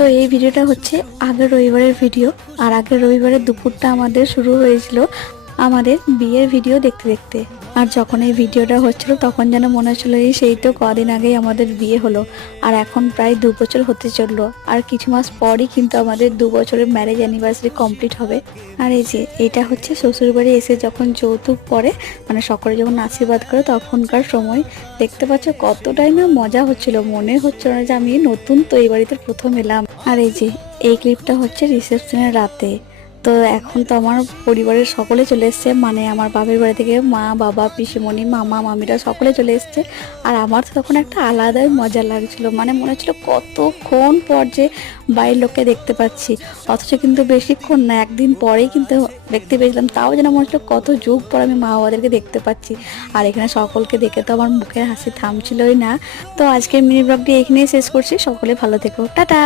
তো এই ভিডিওটা হচ্ছে আগের রবিবারের ভিডিও। আর আগের রবিবারের দুপুরটা আমাদের শুরু হয়েছিল আমাদের বিয়ের ভিডিও দেখতে দেখতে। আর যখন এই ভিডিওটা হচ্ছিল তখন যেন মনে হচ্ছিল এই সেই তো কদিন আগেই আমাদের বিয়ে হলো, আর এখন প্রায় 2 বছর হতে চললো। আর কিছু মাস পরই কিন্তু আমাদের 2 বছরের ম্যারেজ অ্যানিভার্সারি কমপ্লিট হবে। আর এই যে এটা হচ্ছে শ্বশুরবাড়ি এসে যখন যৌতুক পড়ে, মানে সকলে যখন আশীর্বাদ করে তখনকার সময়। দেখতে পাচ্ছ কতটাই না মজা হচ্ছিল, মনে হচ্ছিল না যে আমি নতুন তো এই বাড়িতে প্রথম এলাম। আর এই যে এই ক্লিপটা হচ্ছে রিসেপশনের রাতে। তো এখন তো আমার পরিবারের সকলে চলে এসছে, মানে আমার বাপের বাড়ি থেকে মা বাবা পিসিমণি মামা মামিরা সকলে চলে এসছে। আর আমার তো তখন একটা আলাদাই মজা লাগছিল, মানে মনে হচ্ছিল কতক্ষণ পর যে বাড়ির লোককে দেখতে পাচ্ছি। অথচ কিন্তু বেশিক্ষণ না, একদিন পরেই কিন্তু দেখতে পেয়েছিলাম। তাও যেন মনে হচ্ছিল কত যুগ পর আমি মা বাবাদেরকে দেখতে পাচ্ছি। আর এখানে সকলকে দেখে তো আমার মুখের হাসি থামছিলই না। তো আজকের মিনি ব্লগটি এখানেই শেষ করছি। সকলে ভালো থেকো, টাটা।